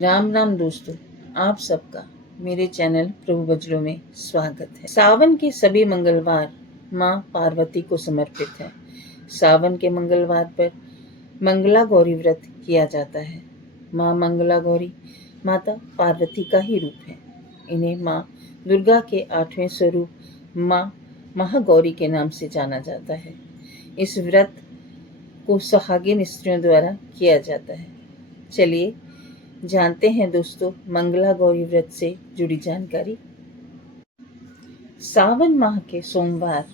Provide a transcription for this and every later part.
राम राम दोस्तों, आप सबका मेरे चैनल प्रभु बजलों में स्वागत है। सावन के सभी मंगलवार माँ पार्वती को समर्पित है। सावन के मंगलवार पर मंगला गौरी व्रत किया जाता है। माँ मंगला गौरी माता पार्वती का ही रूप है। इन्हें माँ दुर्गा के 8वें स्वरूप माँ महागौरी के नाम से जाना जाता है। इस व्रत को सुहागिन स्त्रियों द्वारा किया जाता है। चलिए जानते हैं दोस्तों मंगला गौरी व्रत से जुड़ी जानकारी। सावन माह के सोमवार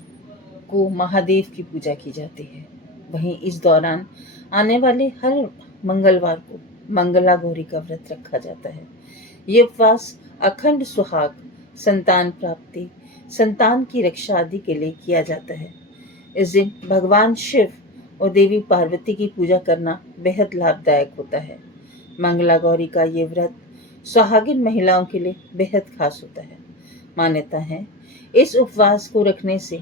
को महादेव की पूजा की जाती है। वहीं इस दौरान आने वाले हर मंगलवार को मंगला गौरी का व्रत रखा जाता है। ये उपवास अखंड सुहाग, संतान प्राप्ति, संतान की रक्षा आदि के लिए किया जाता है। इस दिन भगवान शिव और देवी पार्वती की पूजा करना बेहद लाभदायक होता है। मंगला गौरी का ये व्रत सुहागिन महिलाओं के लिए बेहद खास होता है। मान्यता है इस उपवास को रखने से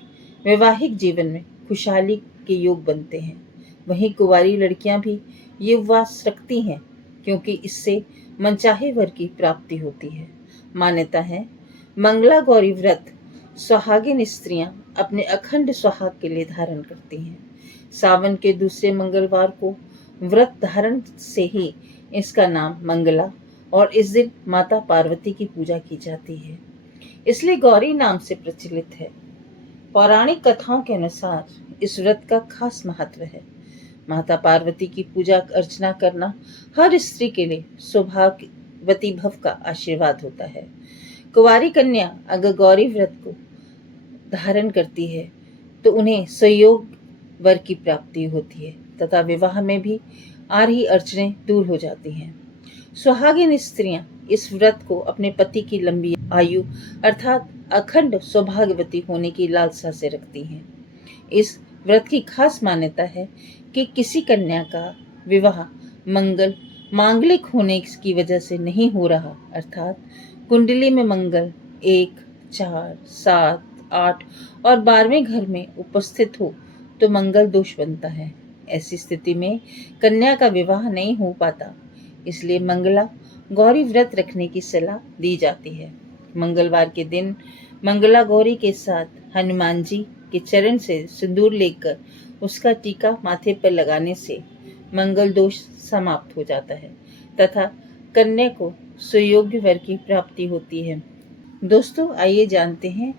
वैवाहिक जीवन में खुशहाली के योग बनते हैं। वहीं कुंवारी लड़कियां भी ये उपवास रखती हैं क्योंकि इससे मनचाहे वर की प्राप्ति होती है। मान्यता है मंगला गौरी व्रत सुहागिन स्त्रियां अपने अखंड सुहाग के लिए धारण करती हैं। सावन के दूसरे मंगलवार को व्रत धारण से ही इसका नाम मंगला और इस दिन माता पार्वती की पूजा की जाती है, इसलिए गौरी नाम से प्रचलित है। पौराणिक कथाओं के अनुसार इस व्रत का खास महत्व है। माता पार्वती की पूजा अर्चना करना हर स्त्री के लिए सौभाग्यवती भव का आशीर्वाद होता है। कुंवारी कन्या अगर गौरी व्रत को धारण करती है तो उन्हें संयोग वर की प्राप्ति होती है तथा विवाह में भी आ रही अड़चनें दूर हो जाती हैं। सुहागिन स्त्रियां इस व्रत को अपने पति की लंबी आयु अर्थात अखंड सौभाग्यवती होने की लालसा से रखती हैं। इस व्रत की खास मान्यता है कि किसी कन्या का विवाह मांगलिक होने की वजह से नहीं हो रहा, अर्थात कुंडली में मंगल 1, 4, 7, 8 और 12वें घर में उपस्थित हो तो मंगल दोष बनता है। ऐसी स्थिति में कन्या का विवाह नहीं हो पाता, इसलिए मंगला गौरी व्रत रखने की सलाह दी जाती है। मंगलवार के दिन मंगला गौरी के साथ हनुमान जी के चरण से सिंदूर लेकर उसका टीका माथे पर लगाने से मंगल दोष समाप्त हो जाता है तथा कन्या को सुयोग्य वर की प्राप्ति होती है। दोस्तों आइए जानते हैं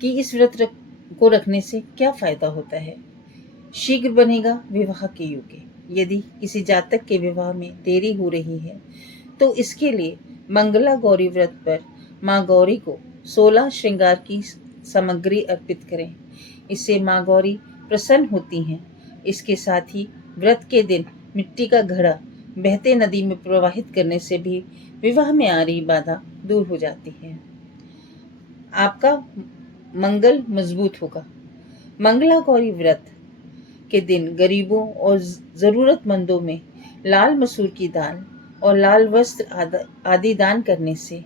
कि इस व्रत को रखने से क्या फायदा होता है। शीघ्र बनेगा विवाह के योग। यदि किसी जातक के विवाह में देरी हो रही है तो इसके लिए मंगला गौरी व्रत पर माँ गौरी को 16 श्रृंगार की सामग्री अर्पित करें। इससे माँ गौरी प्रसन्न होती हैं। इसके साथ ही व्रत के दिन मिट्टी का घड़ा बहते नदी में प्रवाहित करने से भी विवाह में आ रही बाधा दूर हो जाती है। आपका मंगल मजबूत होगा। मंगला गौरी व्रत के दिन गरीबों और जरूरतमंदों में लाल मसूर की दाल और लाल वस्त्र आदि दान करने से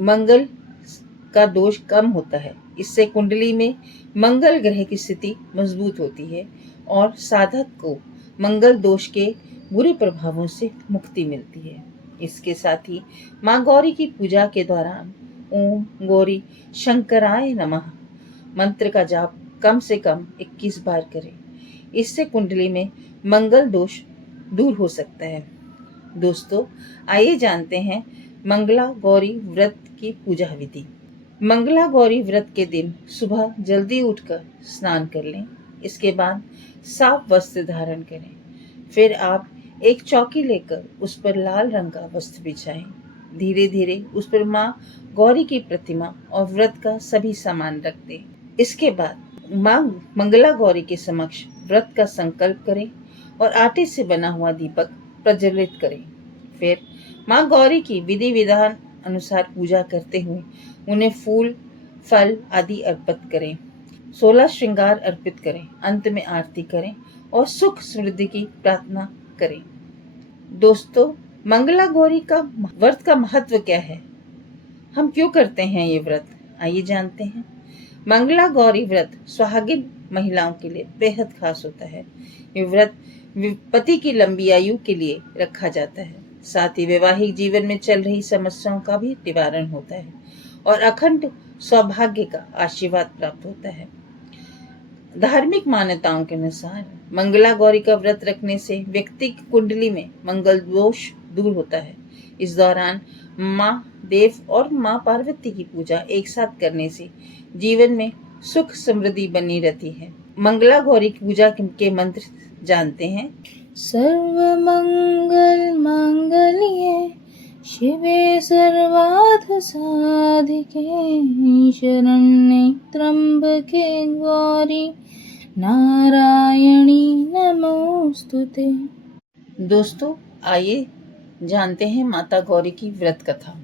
मंगल का दोष कम होता है। इससे कुंडली में मंगल ग्रह की स्थिति मजबूत होती है और साधक को मंगल दोष के बुरे प्रभावों से मुक्ति मिलती है। इसके साथ ही माँ गौरी की पूजा के दौरान ओम गौरी शंकराय नमः मंत्र का जाप कम से कम 21 बार करें। इससे कुंडली में मंगल दोष दूर हो सकता है। दोस्तों आइए जानते हैं मंगला गौरी व्रत की पूजा विधि। मंगला गौरी व्रत के दिन सुबह जल्दी उठकर स्नान कर लें। इसके बाद साफ वस्त्र धारण करें। फिर आप एक चौकी लेकर उस पर लाल रंग का वस्त्र बिछाएं। धीरे धीरे उस पर माँ गौरी की प्रतिमा और व्रत का सभी सामान रख दें। इसके बाद माँ मंगला गौरी के समक्ष व्रत का संकल्प करें और आटे से बना हुआ दीपक प्रज्वलित करें। फिर माँ गौरी की विधि विधान अनुसार पूजा करते हुए उन्हें फूल फल आदि अर्पित करें। 16 श्रृंगार अर्पित करें। अंत में आरती करें और सुख समृद्धि की प्रार्थना करें। दोस्तों मंगला गौरी का व्रत का महत्व क्या है, हम क्यों करते हैं ये व्रत, आइए जानते हैं। मंगला गौरी व्रत सुहागिन महिलाओं के लिए बेहद खास होता है। ये व्रत पति की लंबी आयु के लिए रखा जाता है। साथ ही वैवाहिक जीवन में चल रही समस्याओं का भी निवारण होता है और अखंड सौभाग्य का आशीर्वाद प्राप्त होता है। धार्मिक मान्यताओं के अनुसार मंगला गौरी का व्रत रखने से व्यक्ति की कुंडली में मंगल दोष दूर होता है। इस दौरान माँ देव और माँ पार्वती की पूजा एक साथ करने से जीवन में सुख समृद्धि बनी रहती है। मंगला गौरी की पूजा के मंत्र जानते हैं। सर्वमंगल मांगल्ये शिवे सर्वार्थ साधिके शरण्ये त्र्यंबके गौरी नारायणी नमोस्तुते। दोस्तों, आइए जानते हैं माता गौरी की व्रत कथा।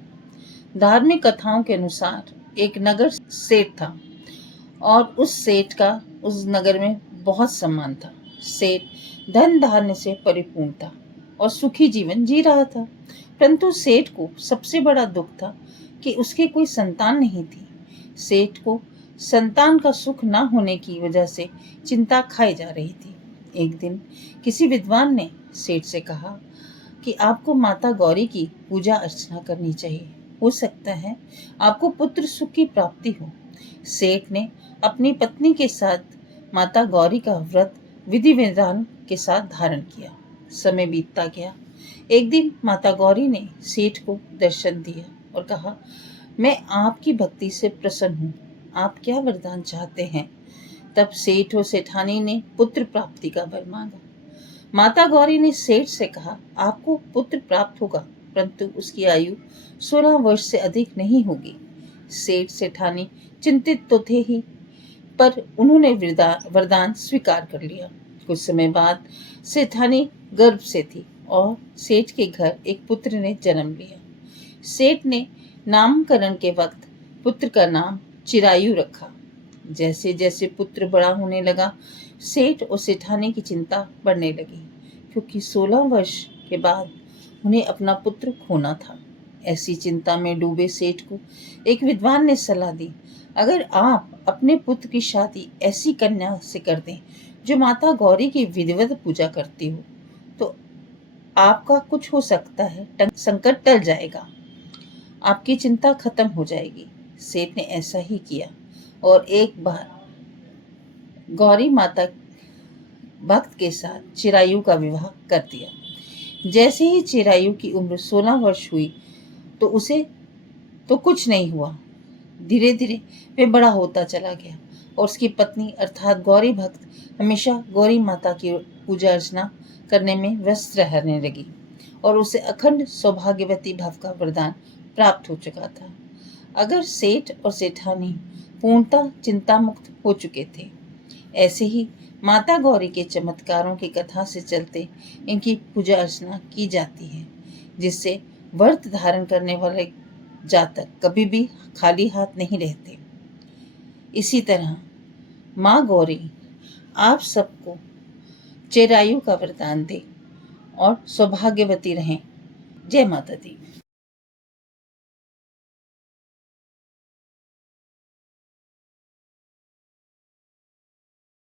धार्मिक कथाओं के अनुसार एक नगर सेठ था और उस सेठ का उस नगर में बहुत सम्मान था। सेठ धन धान्य से परिपूर्ण था और सुखी जीवन जी रहा था, परंतु सेठ को सबसे बड़ा दुख था कि उसके कोई संतान नहीं थी। सेठ को संतान का सुख न होने की वजह से चिंता खाई जा रही थी। एक दिन किसी विद्वान ने सेठ से कहा कि आपको माता गौरी की पूजा अर्चना करनी चाहिए, हो सकता है आपको पुत्र सुख की प्राप्ति हो। सेठ ने अपनी पत्नी के साथ माता गौरी का व्रत विधि विधान के साथ धारण किया। समय बीतता गया। एक दिन माता गौरी ने सेठ को दर्शन दिया और कहा, मैं आपकी भक्ति से प्रसन्न हूँ, आप क्या वरदान चाहते हैं? तब सेठ और सेठानी ने पुत्र प्राप्ति का वर मांगा। माता गौरी ने सेठ से कहा, आपको पुत्र प्राप्त होगा, परंतु उसकी आयु 16 वर्ष से अधिक नहीं होगी। सेठ सेठानी चिंतित तो थे ही, पर उन्होंने वरदान स्वीकार कर लिया। कुछ समय बाद सेठानी गर्भ से थी और सेठ के घर एक पुत्र ने जन्म लिया। सेठ ने नामकरण के वक्त पुत्र का नाम चिरायु रखा। जैसे जैसे पुत्र बड़ा होने लगा, सेठ और सेठानी की चिंता बढ़ने लगी, क्योंकि 16 वर्ष के बाद उन्हें अपना पुत्र खोना था। ऐसी चिंता में डूबे सेठ को एक विद्वान ने सलाह दी, अगर आप अपने पुत्र की शादी ऐसी कन्या से कर दें जो माता गौरी की विधिवत पूजा करती हो, तो आपका कुछ हो सकता है, संकट टल जाएगा, आपकी चिंता खत्म हो जाएगी। सेठ ने ऐसा ही किया और एक बार गौरी माता भक्त के साथ चिरायु का विवाह कर दिया। जैसे ही चिरायु की उम्र 16 वर्ष हुई तो उसे तो कुछ नहीं हुआ। धीरे धीरे वे बड़ा होता चला गया और उसकी पत्नी अर्थात गौरी भक्त हमेशा गौरी माता की पूजा अर्चना करने में व्यस्त रहने लगी और उसे अखंड सौभाग्यवती भव का वरदान प्राप्त हो चुका था। अगर सेठ और सेठानी पूर्णतः चिंता मुक्त हो चुके थे। ऐसे ही माता गौरी के चमत्कारों की कथा से चलते इनकी पूजा अर्चना की जाती है, जिससे व्रत धारण करने वाले जातक कभी भी खाली हाथ नहीं रहते। इसी तरह माँ गौरी आप सबको चिरायु का वरदान दे और सौभाग्यवती रहें। जय माता दी।